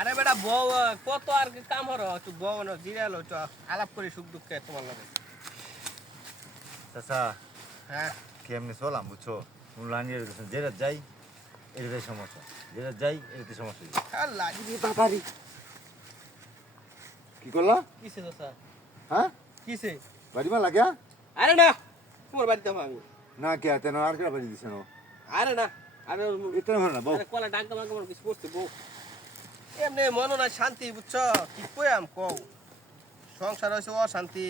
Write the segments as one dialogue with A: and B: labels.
A: আরে বেটা বউ কত আর কি কাম হরো একটু বউ না জিরালো একটু আলাপ করি সুখ দুঃখে তোমার লগে।
B: চাচা
A: হ্যাঁ।
B: কেমনি চলাম বুঝছ? মূল্যায়ন এরকম যেটা যাই এটাতে সমস্যা। যেটা যাই এটাতে সমস্যা।
A: আল্লাহ
B: বাবারি। কি করলা?
A: কিসে তো স্যার
B: হ্যাঁ?
A: কিসে?
B: বাড়ি মা লাগিয়া
A: আরে না তোমার বাড়িতে যাব আমি।
B: না কে তেন আর কেটা বাড়ি দিছে না?
A: আরে না আরে
B: ইতনে হয় না বউ।
A: আরে কলা ডাক দাম আমার কিছু করতে বউ। এমনি মন নাই শান্তি বুঝছ? কি কইয়াম কও? সংসার হয়েছে অশান্তি।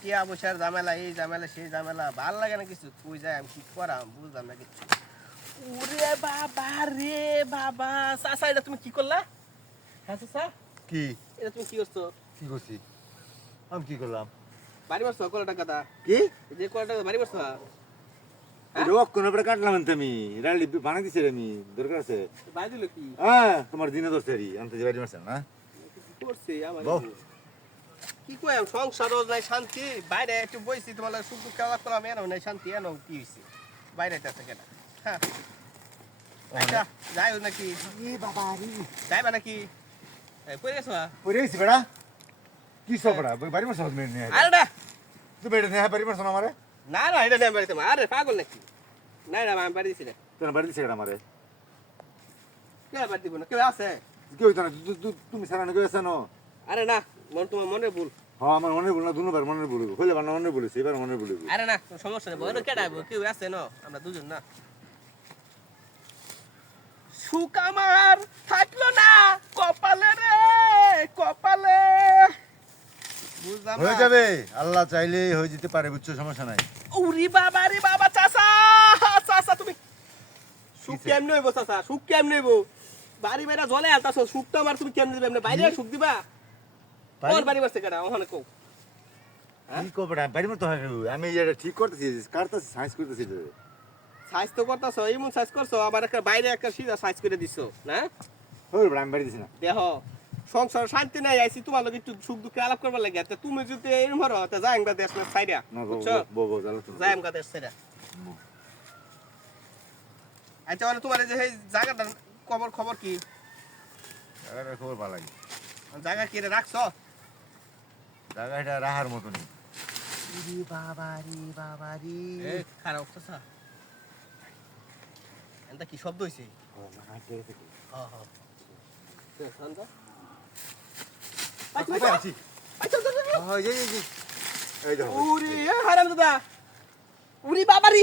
A: টিয়া পয়সার ঝামেলা এই ঝামেলা সেই ঝামেলা। ভালো লাগে না কিছু? কই যায় আমি কি করাম? বুঝলাম না কিছু। ওরে বাবা রে বাবা। চাচা এটা তুমি কি করলা? হ্যাঁ চাচা?
B: কি?
A: এটা তুমি কি করছ?
B: কি করছি? আমি কি করলাম?
A: বাড়ি মারছো? কলা টাকা দা?
B: কি?
A: যে কলা টাকা বাড়ি মারছো?
B: রোগ কোন উপরে কাটলাম আমি রালি বানাই দিছি আমি দরকার আছে।
A: বাড়ি দিল কি?
B: হ্যাঁ তোমার দিনে ধরছে রি আমি তো যে বাড়ি মারছেন না?
A: কি করছে আমার
B: বউ।
A: বউ? কি কইম সংসারও নাই শান্তি। বাইরে একটু বইছি তোমার সুখ দুঃখ খেলা করলাম এনো নাই শান্তি এনো কি হইছে? বাইরে আছে কেনা। হ্যাঁ। আচ্ছা যাই নাকি।
B: বাবা রে।
A: যাইবা নাকি? কই গেছো
B: পরে গেছি বেড়া। কি সব বেড়া? বাড়ি মারছ মেয়ে
A: আরে না।
B: তুই বেড়ে নিয়ে বাড়ি মারছ আমারে?
A: না না এটা নেই বাড়িতে আরে পাগল নাকি? না না আমি বাড়ি দিছি না
B: তোর বাড়ি দিছে আমারে?
A: কে বাড়ি দিব না কেউ আছে?
B: কি হইতো না তু- তু- তুমি সারা নাকি আছে না?
A: আরে না মন তোমার মনে ভুল।
B: হ্যাঁ আমার মনে বল না দুবার মনে হইলে বার না মনে বলিস এবার মনে বলব
A: আরে না সমস্যা নেই বলো কেডা কেউ আছে না আমরা দুজন না। সুখ আমার থাকল না কপালে রে কপালে বুঝলাম
B: হয়ে যাবে। আল্লাহ চাইলে হয়ে যেতে পারে বুঝছ? সমস্যা নাই।
A: উরি বাবা রে বাবা চাচা চাচা তুমি সুখ? কেমনে হইব চাচা? সুখ কেমনে হইব? বাড়ি বাইরা জলে আলতাছো সুখ তো আমার তুমি কেমনে দিবে? এমনি বাইরে
B: কি?
A: সুখ দিবা? কোন বাড়ি বাসছে কেডা? ওখানে কও। হ্যাঁ?
B: কি করবে বাড়ি মতো হয় আমি এটা ঠিক করতেছি কাটতেছি সাইজ করতেছি
A: সাইজ তো করতেছো এমন সাইজ করছ আবার একটা বাইরে একটা সিধা সাইজ করে দিছো না?
B: হই আমি বাড়ি দিছি না।
A: দেহ। সংসার শান্তি নাই আইছি তোমার লগে একটু সুখ দুঃখে আলাপ করবার লাগে। তা তুমি যদি এরম হরো তা যাই আমরা দেশ না সাইডা বুঝছ?
B: তো
A: যাই আমরা দেশ সাইডা আচ্ছা মানে তোমার যে এই জায়গাটার খবর খবর কি?
B: জায়গাটার খবর ভালো লাগে।
A: জায়গা কি রে রাখছো?
B: জায়গাটা রাহার মতনই রে বাবা রে বাবা রে।
A: খারাপ চাচা এটা কি শব্দ হইছে? হ্যাঁ হ্যাঁ।
B: হ্যাঁ
A: এ হারাম দাদা উরি বাবারি